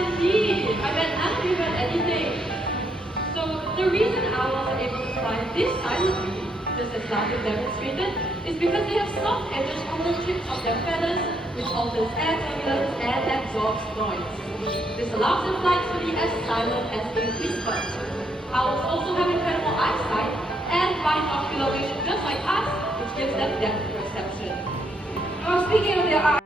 indeed. I bet none of you heard anything. So the reason owls are able to fly this silently, just as Larkin demonstrated, is because they have soft edges on the tips of their feathers, which alters air turbulence and absorbs noise. This allows their flights to be as silent as a whisper. Owls also have incredible eyesight and fine ocular vision just like us, which gives them depth perception. Now speaking of their eyes,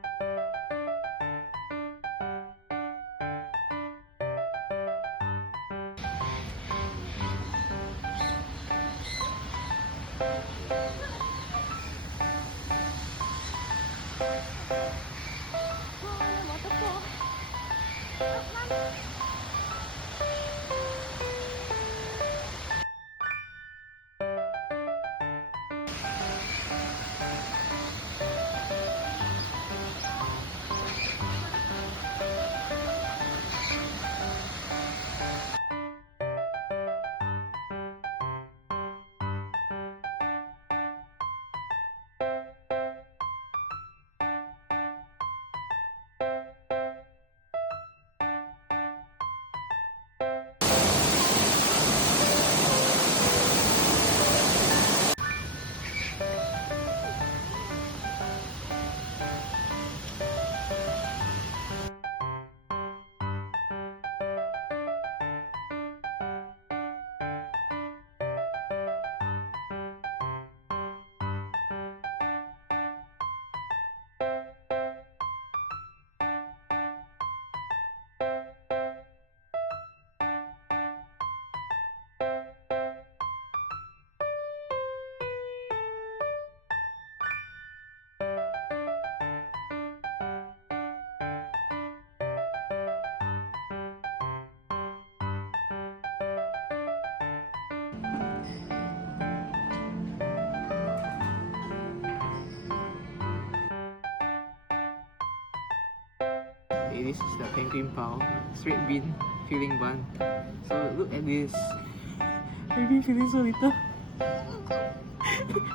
this is the penguin pao, straight bean filling bun. So look at this. Maybe feeling so little.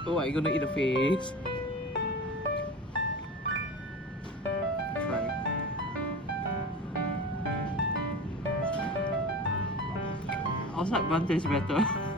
Oh, I'm gonna eat the face. Try. Outside bun tastes better.